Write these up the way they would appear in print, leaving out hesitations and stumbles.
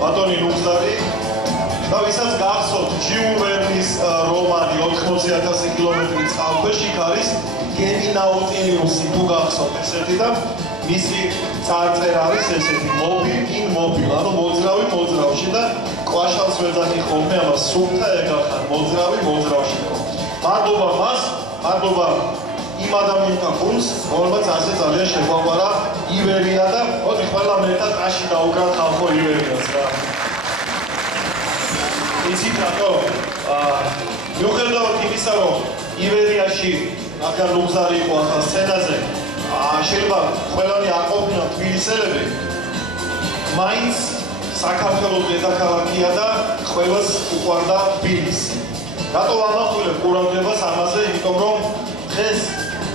ბატონი ნუგზარი და ვისაც გახსოვთ ჯიულ ვერნის რომანი 80,000 კილომეტრი წყალქვეშ იქ არის გემინაუტილიუსი თუ გახსოვთ ესეთი და მისი წარწერა არის ესეთი მობილ ანუ მოძრავი მოძრავში და კვაშალს ვეძახი ხოლმე ამას სულთა ეგახარ მოძრავი მოძრავში მადლობა მას მადლობა იმ ადამიანთა გუნდს რომელმაც ასე ძალიან შეგვაყვარა ივერია და მოდი ყველა მეტად ტაში დაუკრათ ხალხო ივერიას რა იცით რატო მიუხედავად იმისა რომ ივერიაში რადგან ნუგზარი იყო ახალ სცენაზე შეიძლება ყველანი აყოფნა თბილისელები მაინც საქართველოს დედაქალაქია და ყველას უყვარდა თბილისი რატო ამახვილებ ყურადღებას ამაზე იმიტომ რომ დღეს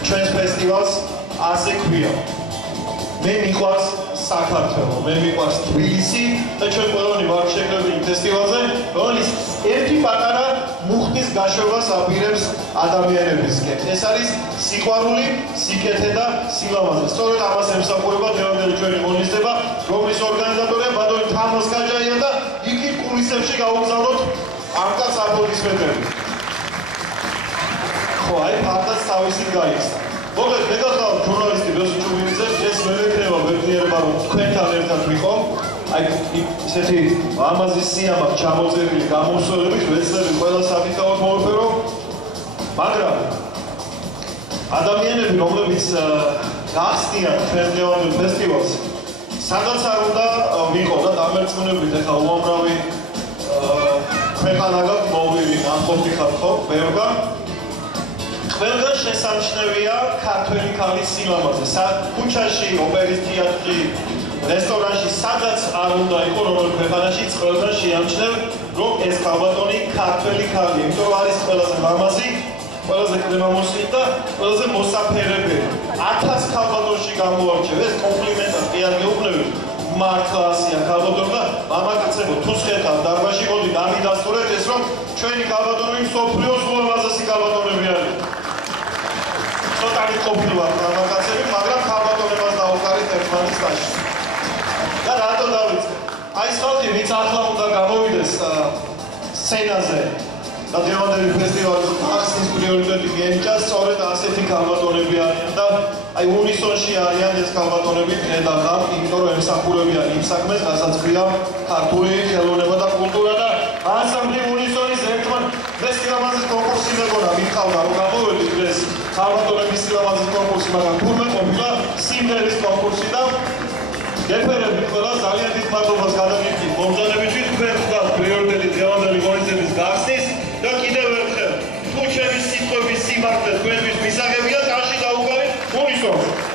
ჩვენს ფესტივალს ასე ქვია მე მიყვარს საქართველო მე მიყვარს თბილისი და ჩვენ ყველანი ვართ შეგროვებული ფესტივალზე რომლის ერთი პატარა მუხტის გაშვებას აპირებს ადამიანებისკენ ეს არის სიყვარული სიკეთე და სილამაზე სწორედ ამას ემსახურება დღევანდელი ჩვენი ღონისძიება რომლის ორგანიზატორია ბატონი თამაზ გაჯაია და იქით კულისებში გავუგზავნოთ ამ კაცს აპლოდისმენტები ხო აი ფაქტაც თავისით გაიხსნა მოკლედ მე გახლავთ ჟურნალისტი ბესო ჩუბინიძე ეს მე ვეკრება ბედნიერება რომ თქვენთან ერთად ვიყო აი ესეთი ამაზი სიამაყ ჩამოწერილი გამოსვლებით ვეცდები ყველა საკითხავად მოვეფერო მაგრამ ადამიანები რომლებიც გახსნიან ჩვენ დღევანდელ ფესტივალს სადაც არ უნდა ვიყო და დამერწმუნებით ახლა უამრავი ქვეყანა გაქვთ მოვირი ამყოფი ხართ ხო ბევრგან ყველგან შესამჩნევია ქართველი ქალის სილამაზე ქუჩაში ოპერის თეატრში რესტორანში სადაც არ უნდა იყო რომელ ქვეყანაშიც ყველგან შეამჩნევ რომ ეს ქალბატონი ქართველი ქალია იმიტომ რომ არის ყველაზე ლამაზი ყველაზე კრემამოსილი და ყველაზე მოსაფერებელი 1000 ქალბატონში გამოარჩევ ეს კომპლიმენტად კი არ გეუბნებით მართლა ასია ქალბატონი და მამაკაცებო თუ შეხედავთ დარბაზში მოდი დამიდასტურეთ ეს რომ ჩვენი ქალბატონი მსოფლიოს ულამაზესი ქალბატონები არის ცოტანი ყოფილვართ მამაკაცები მაგრამ ქალბატონებას დაუყარით ერთმანეთის ტაში და რატო დავიწყე აი ეს ხალხი ვინც ახლა უნდა გამოვიდეს სცენაზე და დღევანდელი ფესტივალის გახსნის პრიორიტეტი გენიჭა სწორედ ასეთი ქალბატონები არიან და აი უნისონში არიან ეს ქალბატონები დღე და ღამ იმიტომ რომ ემსახურებიან იმ საქმეს რასაც ქვია ქართული ხელოვნება და კულტურა და ანსამბლი უნისონის ერთმანეთს სილამაზის კონკურსი მეგონა მიყავდა რომ გამოვედით დღეს ქალბატონების სილამაზის კონკურსი მაგრამ თურმე ყოფილა სიმღერის კონკურსი და გეფერებით ყველა ძალიან დიდ მადლობას გადაგიხდით მომზადებისთვის თქვენ ხდათ პრიორიტეტი დღევანდელი ღონისძიების გახსნის და კიდევ ერთხელ თუ ჩემი სიტყვების სიმართლე თქვენთვის მისაღებია ტაში დაუყარეთ უნისონს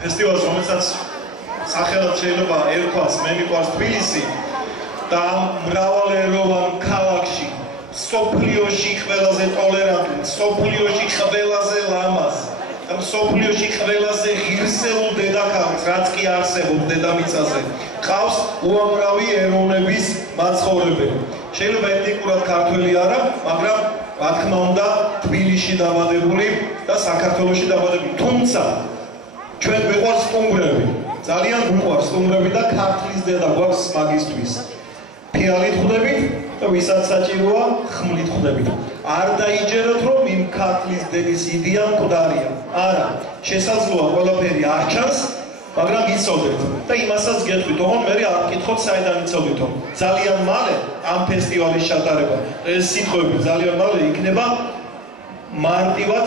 ფესტივალს, რომელსაც სახელად შეიძლება ერქვას მე მიყვარს თბილისი და მრავალეროვან ქალაქში, სოფლიოში ყველაზე ტოლერანტული, სოფლიოში ყველაზე ლამაზ და სოფლიოში ყველაზე ღირსეულ დედაქალაქს, რაც კი არსებობს დედამიწაზე, ყავს უამრავი ეროვნების მაცხოვრებელი. შეიძლება ეთნიკურად ქართველი არა, მაგრამ რა თქმა უნდა თბილისში დაბადებული და საქართველოში დაბადებული. თუმცა ჩვენ გვიყვარს სტუმრები, ძალიან გვიყვარს სტუმრები და ქართლის დედა გვაქვს მაგისტვის. ფიალით ხვდებით და ვისაც საჭიროა ხმლით ხვდებით. არ დაიჯეროთ რომ იმ ქართლის დედის იდეა მკვდარია. არა, შესაძლოა ყველაფერი არ ჩანს, მაგრამ იცოდეთ და იმასაც გეტყვით, ოღონდ მე არ გკითხოთ საიდან იცოდეთო. ძალიან მალე ამ ფესტივალის ჩატარება, ეს სიტყვები ძალიან მალე იქნება მარტივად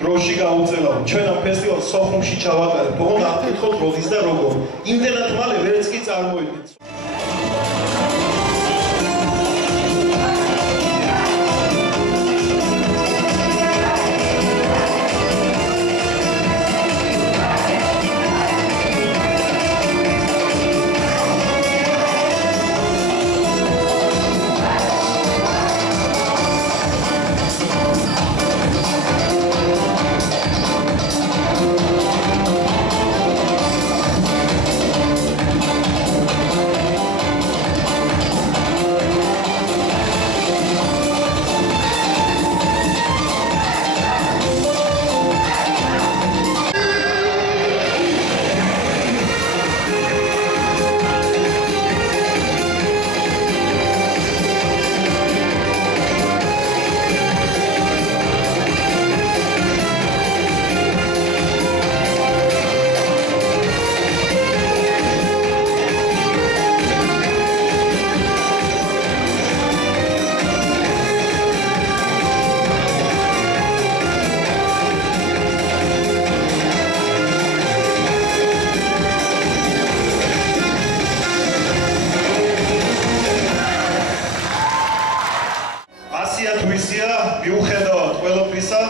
დროში გაუწელავთ. ჩვენ ამ ფესტივალს სოხუმში ჩავატარებთ, ოღონდ არ გკითხოთ როდის და როგორ. იმდენად მალე ვერც კი წარმოიდგინეთ. მიუხედავად ყველაფრისა,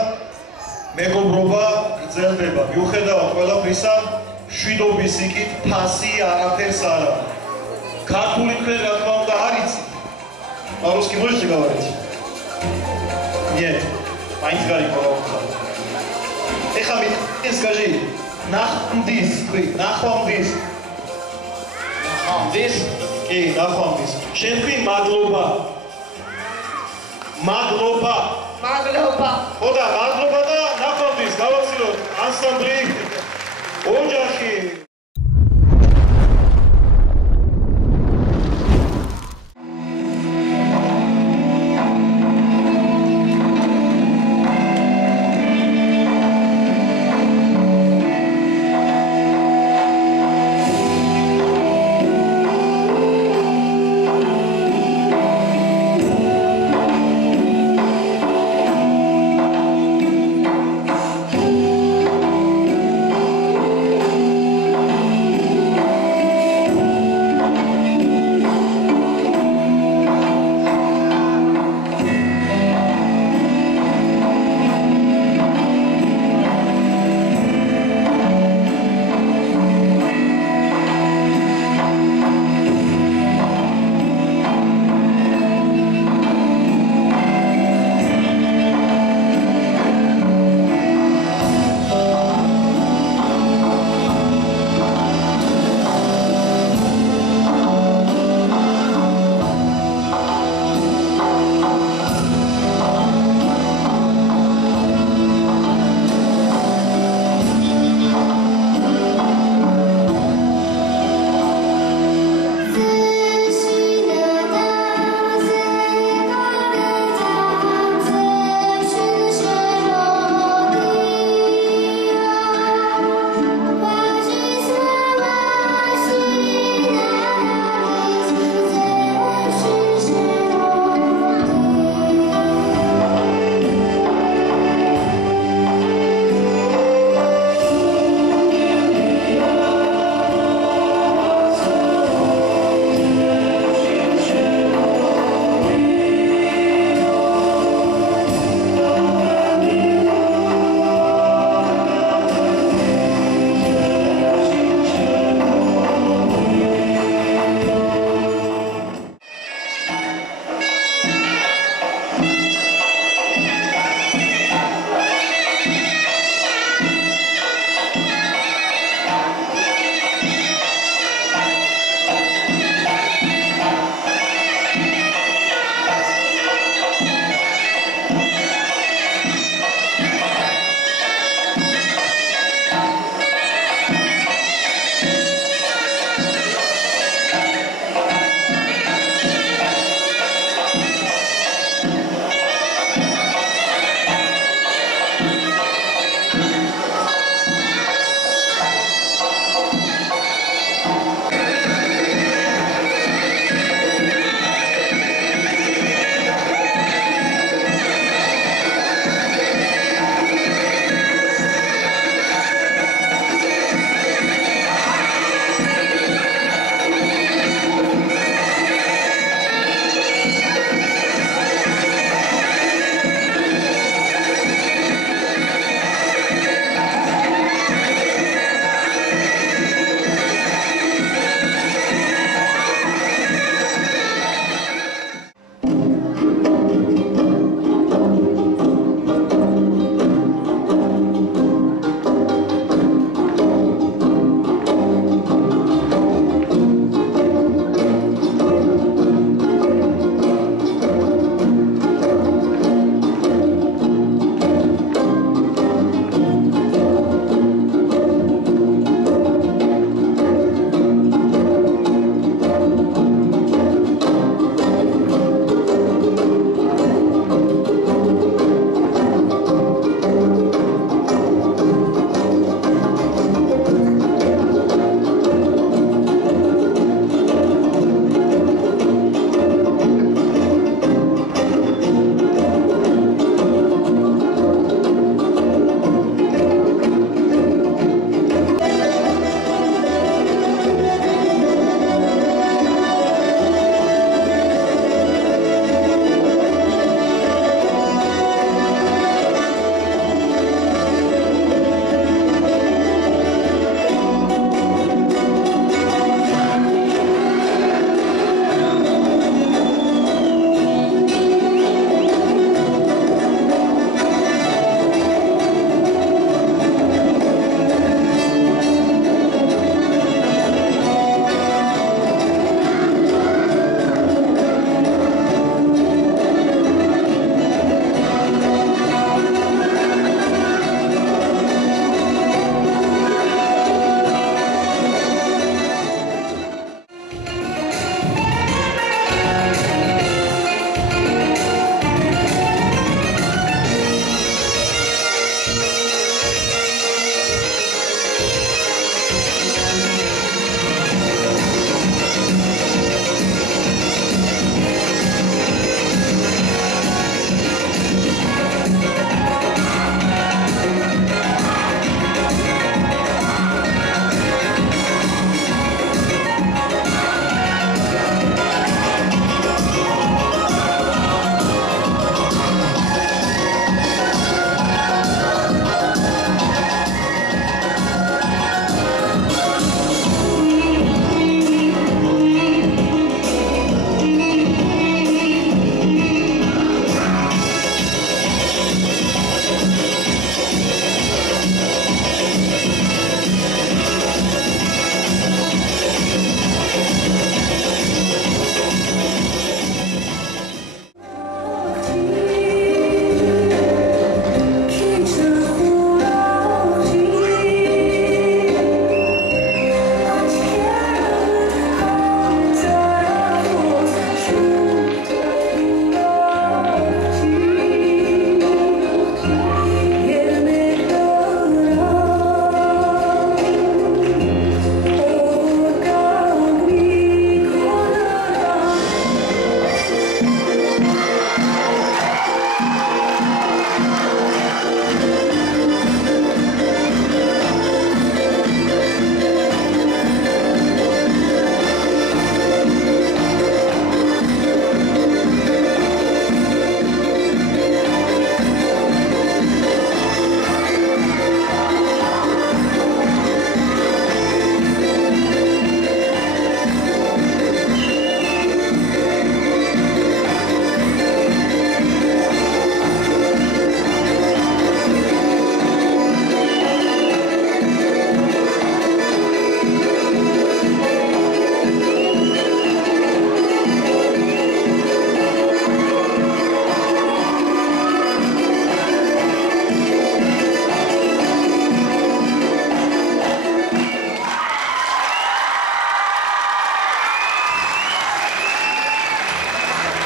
მეგობრობა გრძელდება. მიუხედავად ყველაფრისა, მშვიდობის იქით ფასი არაფერს არ აქვს. ქართული თქვენ რა თქმა უნდა არ იცით. По-русски можете говорить? Нет. Маინც გარიყო. ეხლა მე скажи, ნახამდის, თქვი, ნახამდის. ნახამდის? კი, ნახამდის. შენ თქვი მადლობა. მადლობა. მადლობა. ხოდა მადლობა და ნახავდის გავაცილოთ ანსამბლი ოჯახი.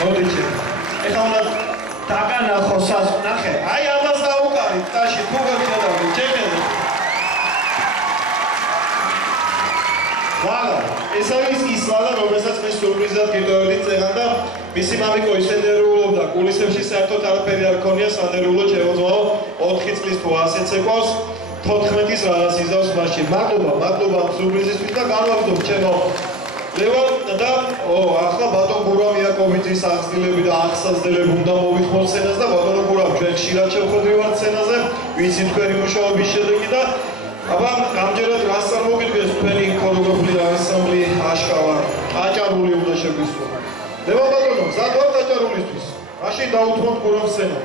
მოდიჭი. ეხლა უნდა დაგანახო ნახე. აი ამას დაუკარით, ტაში თუ გაგხედავთ, ჩემზე. ვალა, ეს არის ის ვალა, რომელსაც მე სურპრიზად გიტოვებდი წეღან და მისი მამიკო ისე ნერვულობდა, კულისებში საერთოდ არაფერი არ ქონია, სანერვულო შემოძვალო 4 წლის თუ ასეც ეკვავს. 14-ის რაღაც იზავს მასში. მადლობა სურპრიზისთვის და განვაგრძობ ჩემო ლევან და ახლა ბატონ გურამ იაკობიძის აღზრდილები და აღსაზრდელები უნდა მოვიხმოთ სცენას და ბატონო გურამ ჩვენ ხშირად შევხვდივართ სცენაზე, ვიცით თქვენი მუშაობის შედეგი და აბა ამჯერად რას წარმოგიდგენს თქვენი ქორეოგრაფიული ანსამბლი აშკავა აჭარული უნდა შეგვისვა. ლევან ბატონო, მზად ვართ აჭარულისთვის. მაშინ დაუთმოთ გურამ სცენა.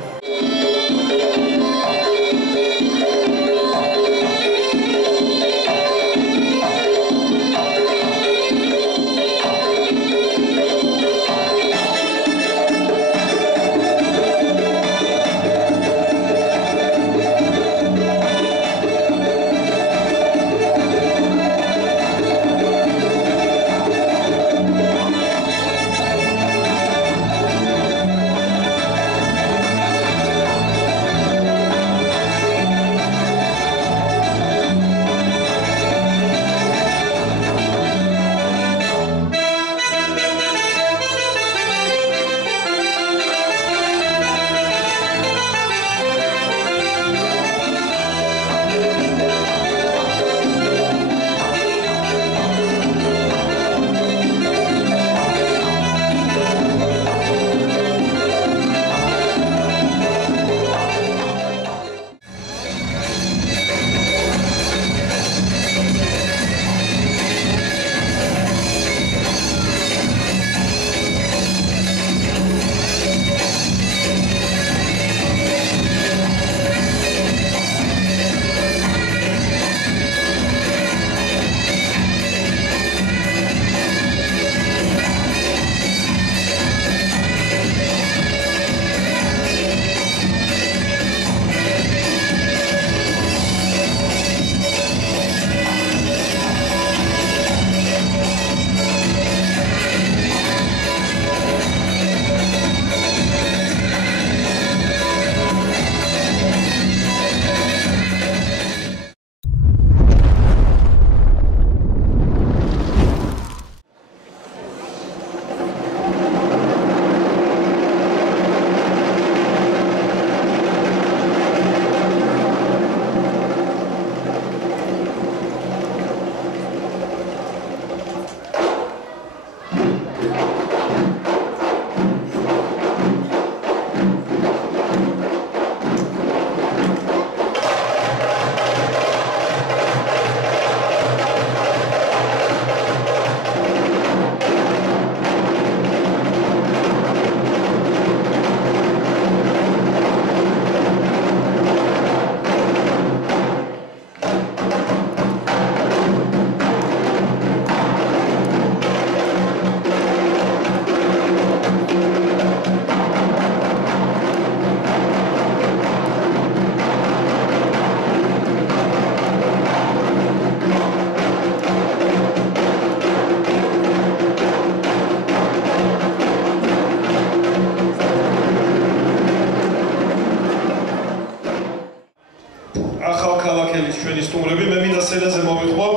ჩვენი სტუმრები, მე მინდა სცენაზე მოვიხმო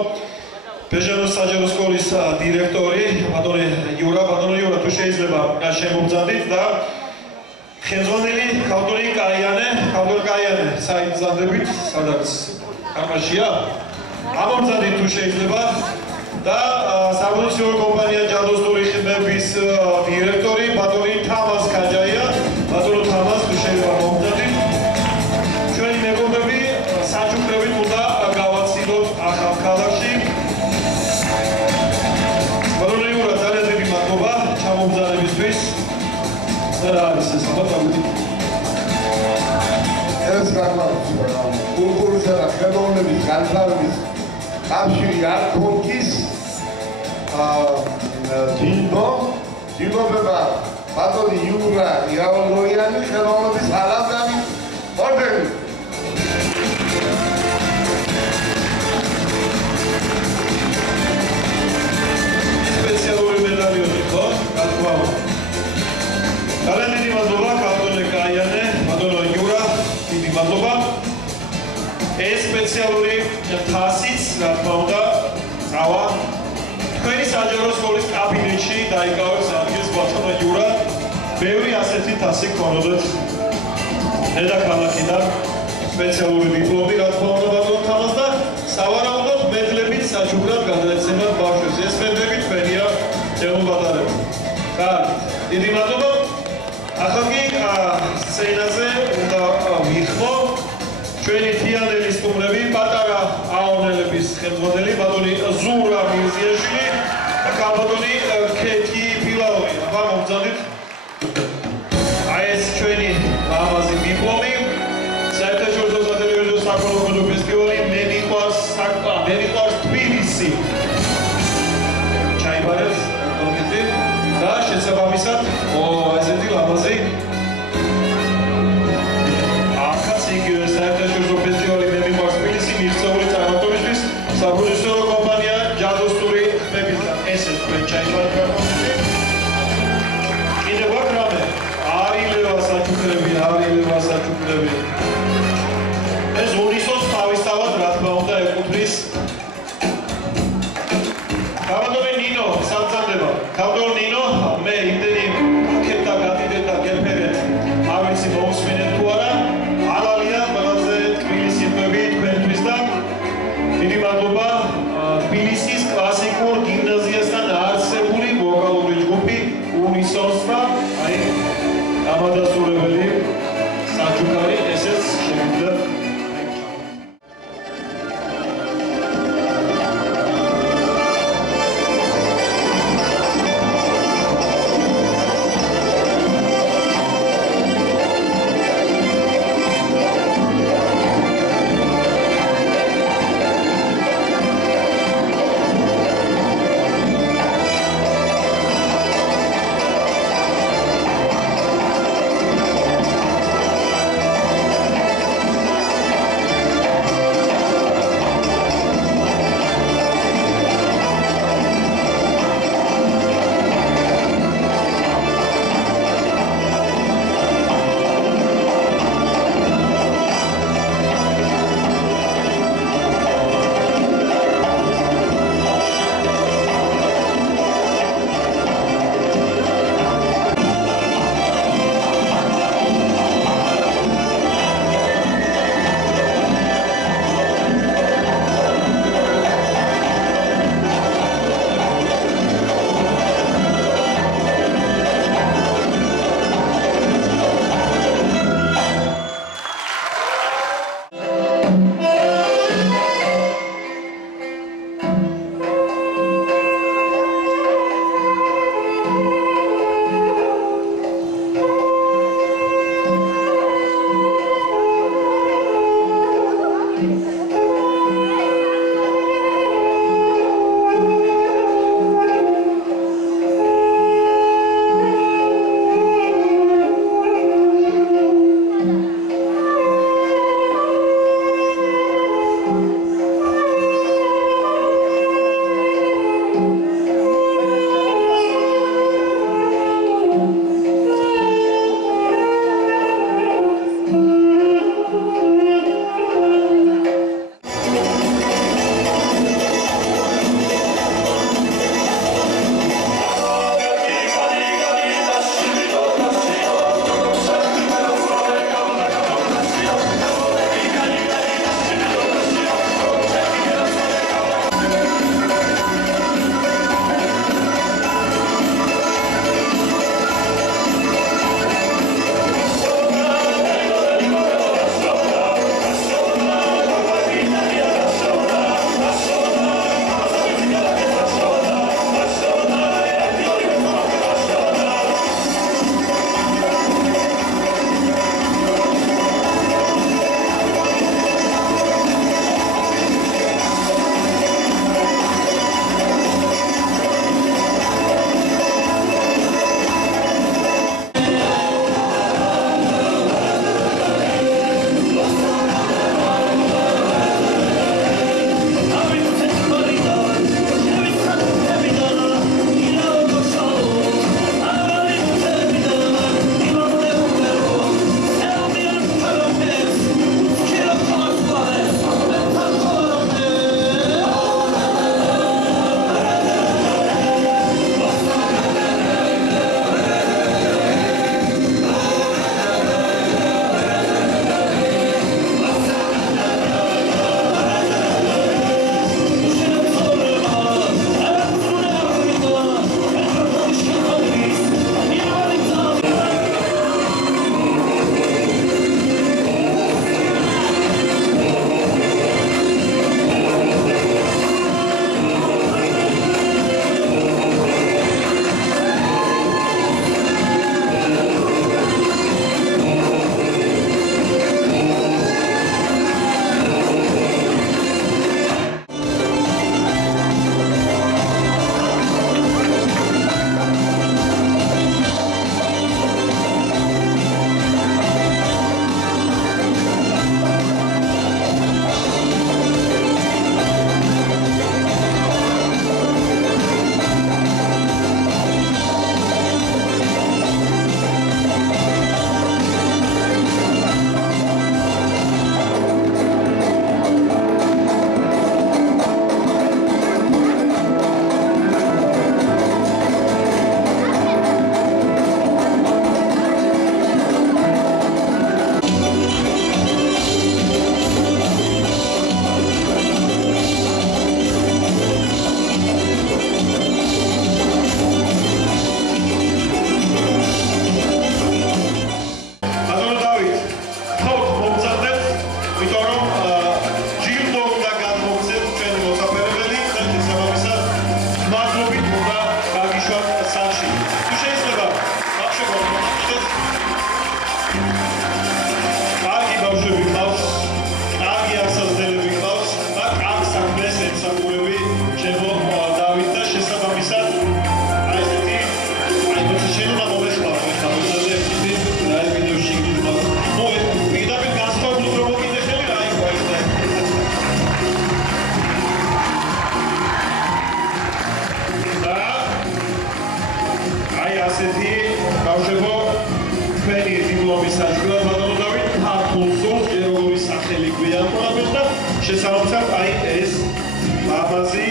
ბეჟანოს საჯარო სკოლის დირექტორი ბატონი იურა, თუ შეიძლება შემოგძანდით და ხელმძღვანელი ქავთური კაიანე, საინზანდებით, სადაც ამაშია. ამომძანდით თუ შეიძლება და საბუნებისმეტყველო კომპანია ჯადოს ტურიზმების დირექტორი ბატონი თამაზ კაჯაია, ბატონო თამაზ თუ შეიძლება მომძანდით. ჩვენი მეგობრები საჩუქრებით უნდა გავაცილოთ ახალ ქალაქში. ბატონო იურა, ძალიან დიდი მადლობა ჩამომზადებისთვის. რა არის ეს ბატონო? ეს კულტურისა და ხელოვნების განვითარების კავშირი არქონკის ჯილდოვება ბატონი იურა იავალოიანი ხელოვნების ალამდანი ორდენი. სპეციალური მედალიონი ხო? გასვლა. რა თქმა უნდა, წავა თქვენი საჯარო სკოლის კაბინეტში დაიკავებს ადგილს ბატონო იურა. ბევრი ასეთი თასი გქონოდეთ დედაქალაქიდან სპეციალური დიპლომი რა თქმა უნდა ბატონო თამას და სავარაუდოდ მედლებით საჩუქრად გადაეცემათ ბავშვებს. ეს მედლები თქვენია ძეულბატონები. კარგი, დიდი მადლობა. ახლა კი სცენაზე უნდა ვიხმო ჩვენი თიანელი სტუმრები, პატარა აონელების ხელმძღვანელი ბატონი ზურა მირზიაშვილი და კაბატონი ქეთი ფილაოვი. ახლა მომძალით აი ეს ჩვენი ლამაზი დიპლომი საერთაშორისო სატელევიზიო საქველმოქმედო ფესტივალი მე მიყვარს თბილისი ჩაიბარეს კონკრეტი და შესაბამისად ესეთი ლამაზი ახაც იგივე საერთაშორისო ფესტივალი მე მიყვარს თბილისი მიღწეული წარმატებისთვის საპროდიუსერო კომპანია ჯადოსტური ხმებისგან ესე თქვენ ჩაიბარეთ კიდევ აქვს რამე არილევა საჩუქრები ეს უნისოს თავისთავად რა თქმა უნდა ეკუთვნის კაბატონი ნინო სამწანდება კაბატონი ნინო მე იმდენი აქეთა გადიდეთ და გეფერეთ არ ვიცი მოусმინეთ თუ არა ალალია ყველაზე ტკბილი სიტყვები თქვენთვის და დიდი მადლობა თბილისის კლასიკურ გიმნაზიასთან არსებული ასეთი ბავშვებო თქვენი დიპლომის საჭიროა ბატონო დავით ქართულ სულს როგორი სახელი გვიამყურებთ და შესაბამისად აი ეს ლამაზი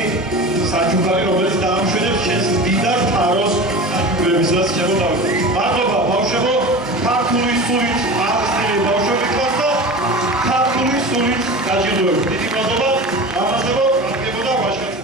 საჩუქარი რომელიც დაამშვიდებს შენს მდიდარ თაროს საჩუქრებისაც შემოდავით მადლობა ბავშვებო ქართული სულით აღსტილი ბავშვები ხართ და ქართული სულით გაჯილდოებთ დიდი მადლობა ლამაზებო აღგებოდა ვაჟკაცებს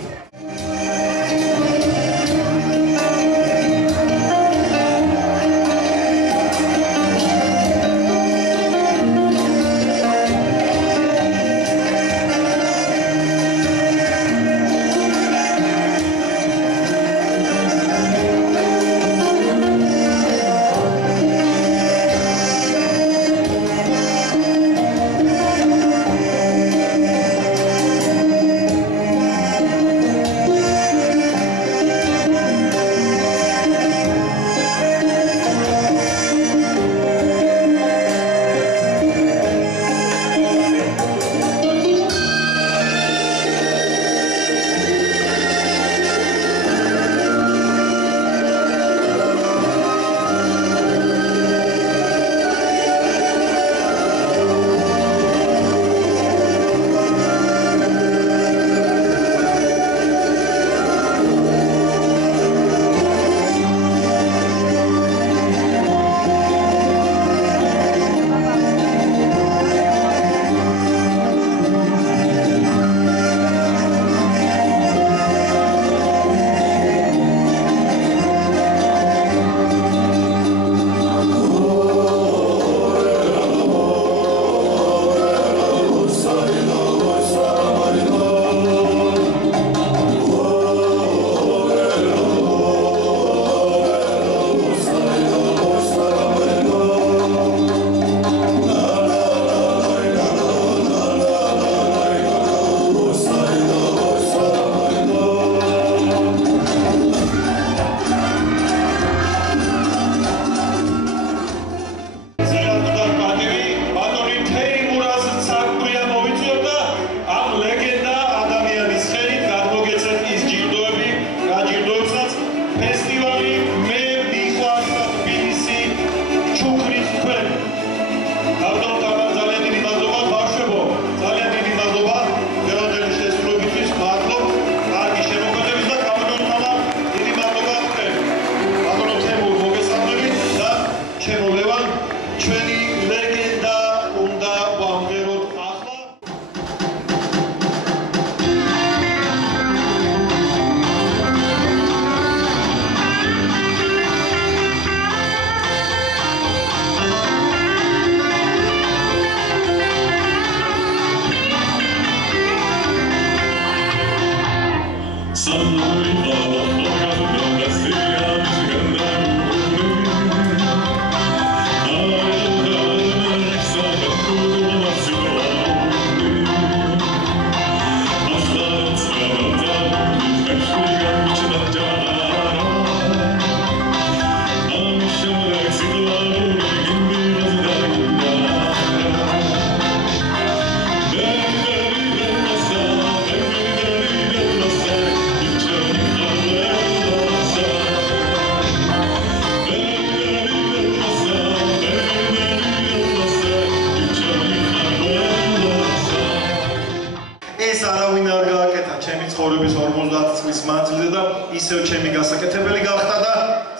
ისევ ჩემი გასაკეთებელი გახდა და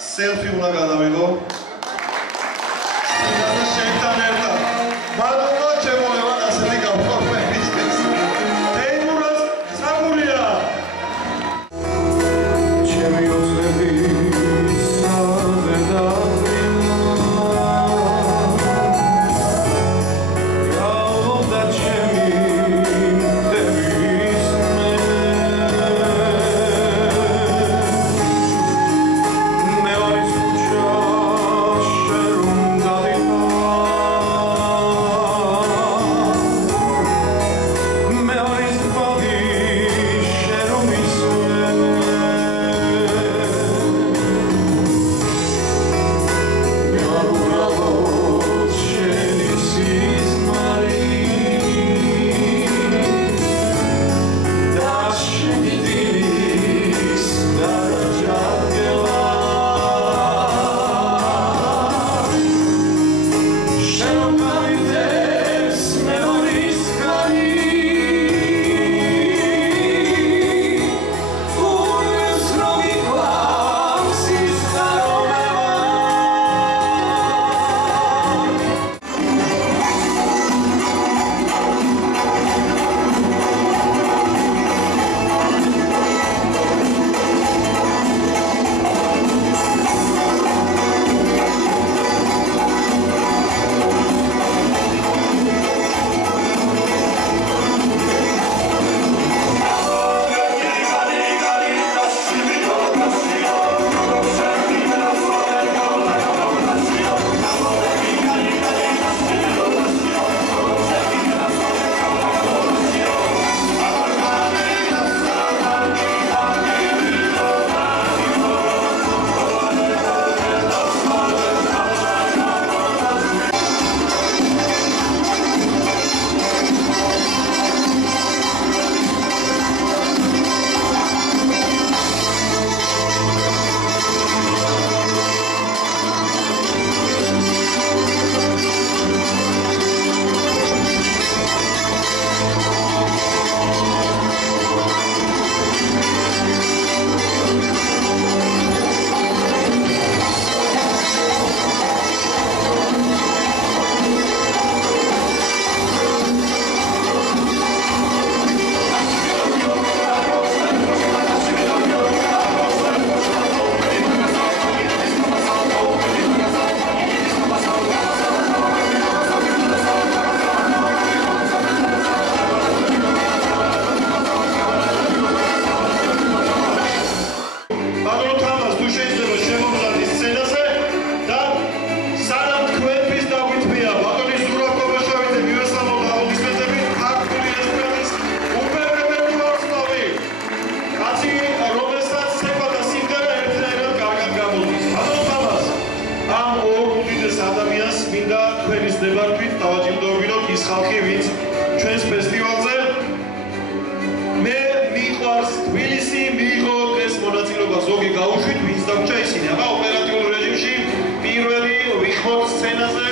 სელფი უნდა გადავიღო. შენთან ერთად. მადლობა ჩემო ლევან ასეთი გავხმობისთვის. თეიმურაზ სამურია. ჩემი ოცნები სადედა თუ შეიძლება შემოგზავნის სცენაზე და სანამ თქვენთვის დავითმია ბატონი ზურაბ კობაშოვიძე მივესალმოთ აუდიტორიები ქართული ესტრადის უპირობელი ვარსკვლავი კაცი რომელსაც ცეკვა და სიმღერა ერთნაირად კარგად გამოდის ბატონო თამას ამ ორ უდიდეს ადამიანს მინდა თქვენის ნებართვით დავაჯილდოვებინოთ ის ხალხი ვინც ჩვენს ფესტივალზე მე მიყვარს თბილისი მიიღო ეს მონაწილეობა ზოგი გაუშვით ვინც დაგჭა ისინი აბა ოპერატიულ რეჟიმში პირველი ვიხმოთ სცენაზე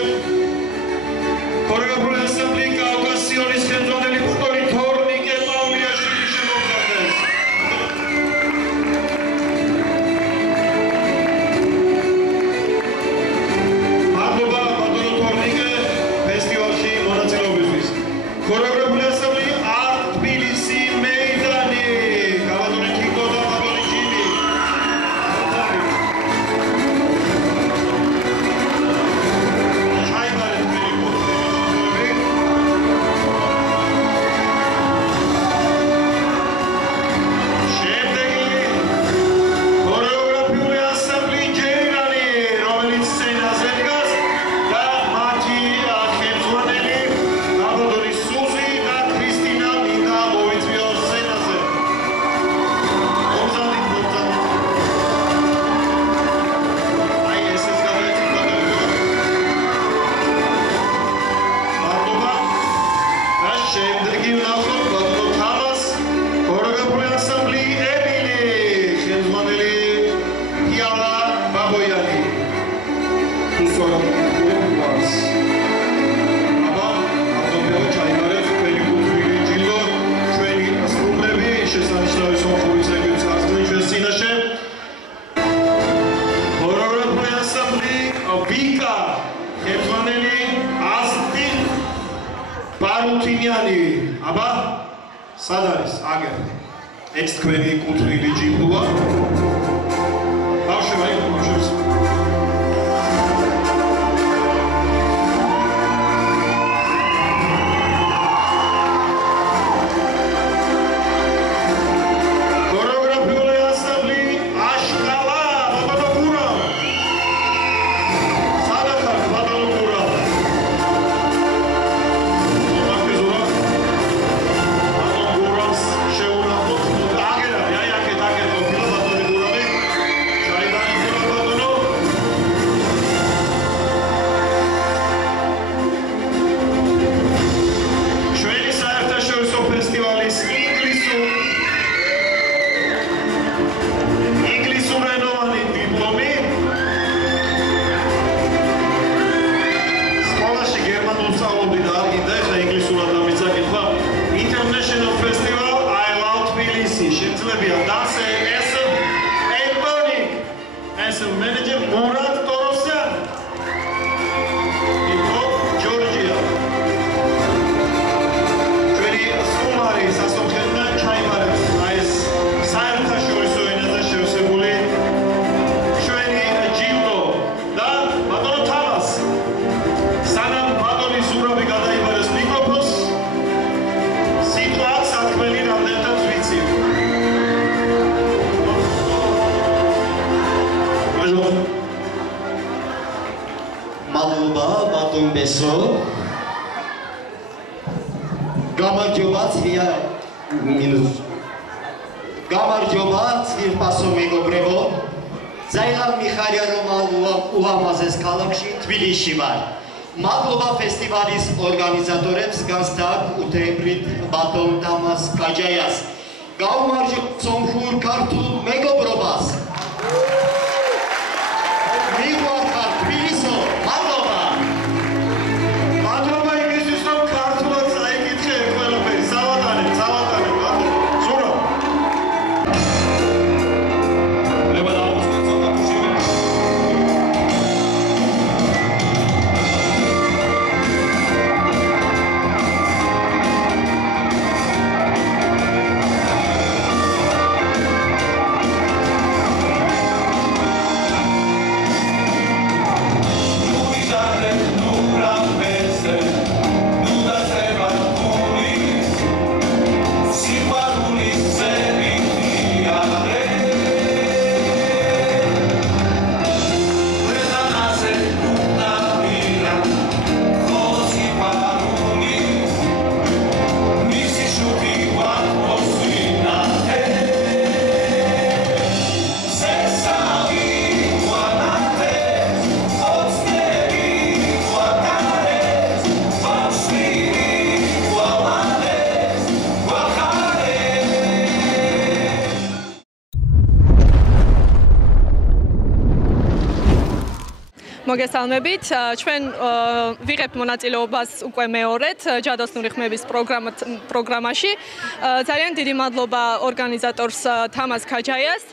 ქორეოგრაფიული ანსამბლი კავკასიონის ხელმძღვანელი ბატონი თორნიკე პავლიაშვილი შემოგზავნეს მადლობა ბატონო თორნიკე ფესტივალში მონაწილეობისთვის ქორეოგრაფიული ანსამბლი არტ თბილისი მეიდანი გაბატონი თიკო და ბატონი ჯიმი აბა სად არის აგერ ეს თქვენი კუთვნილი ჯილდოა ბავშვები ბავშვებს ქორეოგრაფიული ანსამბლი აშკალა ბატონო გურა სად ახარ ბატონო გურა manager Murat Torosyan Iko Georgia ჩვენი სუმარი სასოფლოდან ჩაიმარებს ეს საერთაშორისო ენაზე შევსებული ჩვენი ჯილდო და ბატონო თამას სანამ ბატონი ზურაბი გადაიბარეს მიკროფონს სიტყვა საქმელი რამდენადაც ვიცი მადლობა ბატონ ბესო გამარჯობა ცია მინუს გამარჯობა ცირფასო მეგობრებო ძალიან მიხარია რომ ულამაზეს ქალაქში თბილისში ვარ მადლობა ფესტივალის ორგანიზატორებს განსაკუთრებით უთებრით ბატონ თამას კაჯაიას გავმარჯობ სომხურ ქართულ მეგობრობას მოგესალმებით. ჩვენ ვიღებთ მონაწილეობას უკვე მეორედ ჯადოსნური ხმების პროგრამაში. ძალიან დიდი მადლობა ორგანიზატორს თამაზ ქაჯაიას.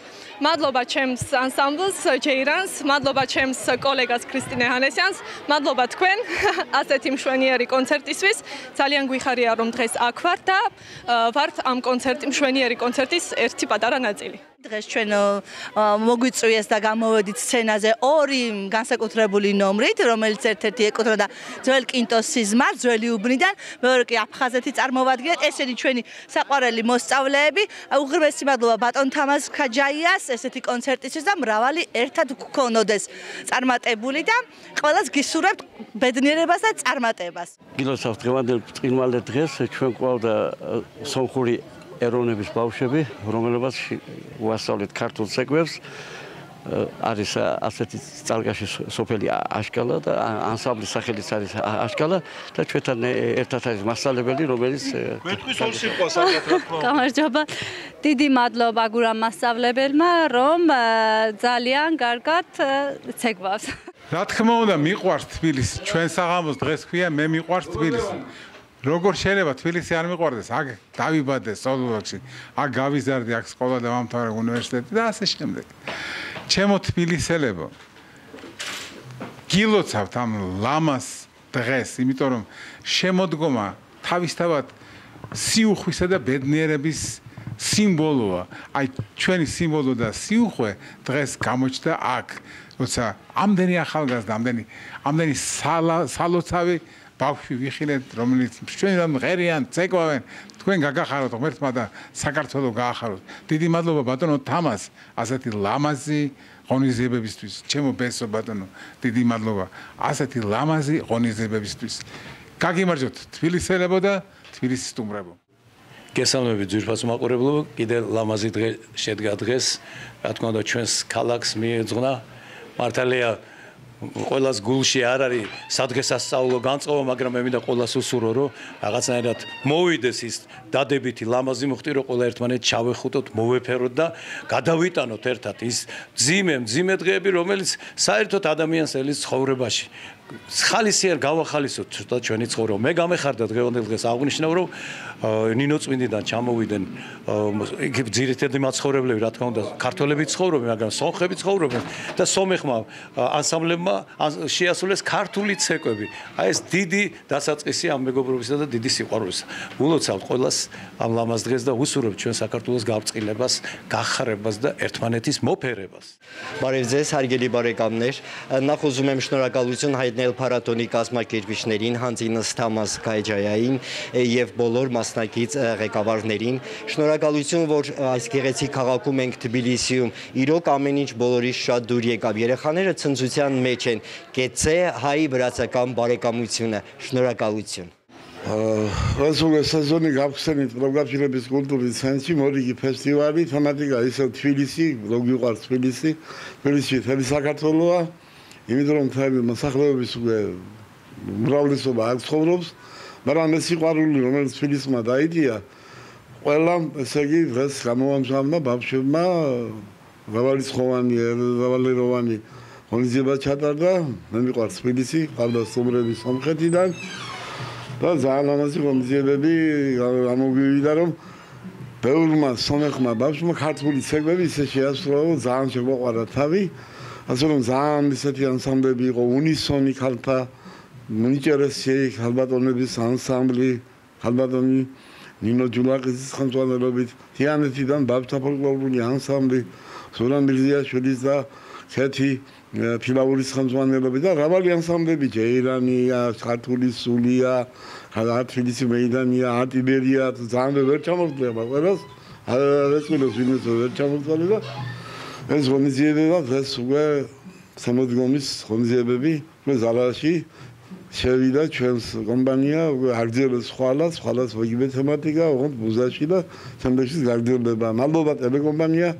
მადლობა ჩემს ანსამბლს ჯეირანს, მადლობა ჩემს კოლეგას ქრისტინე ჰანესიანს, მადლობა თქვენ ასეთი მშვენიერი კონცერტისთვის. ძალიან გვიხარია რომ დღეს აქ ვართ და ვართ ამ მშვენიერი კონცერტის ერთი პატარა ნაწილი. დღეს ჩვენ მოგვიწვიეს და გამოვედით სცენაზე ორი განსაკუთრებული ნომრით, რომელიც ერთ-ერთი ეკუთვნოდა ძველ კინტოს სიზმარს, ძველი უბნიდან, მეორე კი აფხაზეთი წარმოვადგენთ. ესენი ჩვენი საყვარელი მოსწავლეები. უღრმესი მადლობა ბატონ თამაზ ქაჯაიას ესეთი კონცერტისთვის და მრავალი ერთად გქონოდეს წარმატებული და ყველას გისურვებთ ბედნიერებას და წარმატებას. გილოცავთ დღევანდელ ბრწყინვალე დღეს ჩვენ გვყავდა სომხური ეროვნების ბავშვები, რომელებაც უასწავლეთ ქართულ ცეკვებს. არის ასეთი წალკაში სოფელი აშკალა და ანსამბლის სახელიც არის აშკალა და ჩვენთან ერთად არის მასწავლებელი, რომელიც მეთქვის ორ სიტყვას ალბათ რა თქმა უნდა. გამარჯობა. დიდი მადლობა გურამ მასწავლებელმა, რომ ძალიან კარგად ცეკვავს. რა თქმა უნდა, მიყვარს თბილისი. ჩვენ საღამოს დღეს ქვია მე მიყვარს თბილისი. როგორ შეიძლება თბილისი არ მიყვარდეს? აქ დავიბადე სოლოვაკში, აქ გავიზარდე, აქ სკოლა დავამთავრე, უნივერსიტეტი და ასე შემდეგ. ჩემო თბილისელებო, გილოცავთ ამ ლამას დღეს, იმიტომ რომ შემოდგომა თავისთავად სიუხვისა და ბედნიერების სიმბოლოა. აი ჩვენი სიმბოლო და სიუხვე დღეს გამოჩნდა აქ, როცა ამდენი ახალგაზრდა, ამდენი სალოცავი ბავშვი ვიხილეთ, რომელიც ჩვენთან მღერიან, ცეკვავენ, თქვენ გაგახაროთ ღმერთმა და საქართველოს გაახაროთ. დიდი მადლობა ბატონო თამაზ, ასეთი ლამაზი ღონისძიებებისთვის. ჩემო ბესო ბატონო, დიდი მადლობა ასეთი ლამაზი ღონისძიებებისთვის. გაგიმარჯოთ თბილისელებო და თბილისის სტუმრებო. გესალმებით ძვირფას მაყურებლო, კიდე ლამაზი დღე შედგა დღეს, რა თქმა უნდა ჩვენს ქალაქს მიეძღვნა. მართალია ყველას გულში არ არის სადღესასწაულო განწყობა, მაგრამ მე მინდა ყველას უსურვო, რომ რაღაცნაირად მოვიდეს ის დადებითი ლამაზი მუხტი, რომ ყველა ერთმანეთს ჩავეხუტოთ, მოვეფეროთ და გადავიტანოთ ერთად ის მძიმე დღეები, რომელიც საერთოდ ადამიანს ელის ცხოვრებაში ხალისიერ გავახალისოთ ცოტა ჩვენი ცხოვრება. მე გამეხარდა დღევანდელ დღეს აღნიშნავ, რომ ნინო წმინდიდან ჩამოვიდნენ იქ ძირითადი მაცხოვრებლები, რა თქმა უნდა, ქართველები ცხოვრობენ, მაგრამ სომხები ცხოვრობენ და სომეხმა ანსამბლებმა შეასრულეს ქართული ცეკვები. აი ეს დიდი დასაწყისი ამ მეგობრობისა და დიდი სიყვარულისა. ულოცავთ ყველას ამ ლამაზ დღეს და უსურვებთ ჩვენ საქართველოს გაბრწყილებას, გახარებას და ერთმანეთის მოფერებას. Բարև ձեզ, հարգելի բարեկամներ, նախ ուզում եմ շնորհակալություն հայտնել փառատոնի կազմակերպիչներին, Հանձինս Թամազ Քայջայային եւ բոլոր մասնակից ղեկավարներին։ Շնորհակալություն, որ այս գեղեցիկ քաղաքում ենք Թբիլիսիում։ Իրոք ամեն ինչ բոլորից շատ դուր եկավ։ Երեխաները ցնծության մեջ են։ Կեցե հայ վրացական բարեկամությունը։ Շնորհակալություն։ Răzul sezonii gapxenit პროგრამირების კულტურის ცენტრში მორიგი ფესტივალი, თემატიკა ისევ თბილისი, როგორ თბილისი, თბილისში თელი საქართველოა, იმიტომ რომ თელი მოსახლეობის უკვე მრავლესობა აქ ცხოვრობს, მაგრამ ეს სიყვარული, რომელიც თბილისმა დაიდია, ყველამ, ესე იგი, დღეს გამოვამჟღავნა ბავშვებმა მრავალეროვანი ღონისძიება ჩატარდა, მე მიყვარს თბილისი, ყავდა სტუმრები სომხეთიდან. და ძალიან ლამაზი ღონისძიებები გამოგვივიდა, რომ ბევრმა სომეხმა ბავშვმა ქართული ცეკვები ისე შეასრულა, რომ ძალიან შემოყვარა თავი. ასე რომ ძალიან ისეთი ანსამბლები იყო, უნისონი ქალთა, მინიჭერესი ქალბატონების ანსამბლი, ქალბატონი ნინო ჯულაკიძის ხელმძღვანელობით, თიანეთიდან ბავშვთა ფოლკლორული ანსამბლი, სურამ მირზიაშვილის და ქეთი ფილაურის ხელმძღვანელობით და მრავალი ანსამბლები, ჯეირანია, ქართული სულია, თბილისი მეიდანია, არტილერია, ძალიან ვერ ჩამოვწევ ყველას, ეს ყველას ვინმეს ვერ ჩამოვწევ და ეს ღონისძიება დღეს უკვე სამოდგომის ღონისძიებები მე ზალაში შევიდა ჩვენს კომპანია, აგრძელებს ხვალას ვიგივე თემატიკა, ოღონდ ბუზაში და თემბეშის გაგრძელდება. მადლობა ტელეკომპანია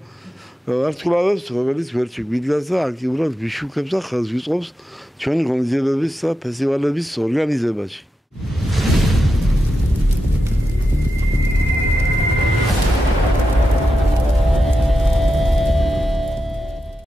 არცულავებს, რომელიც ვერჩი გვიდგას და აქტიურად ვიშუქებს და ხელს ვიწყობს ჩვენი ღონისძიებების და ფესტივალების ორგანიზებაში.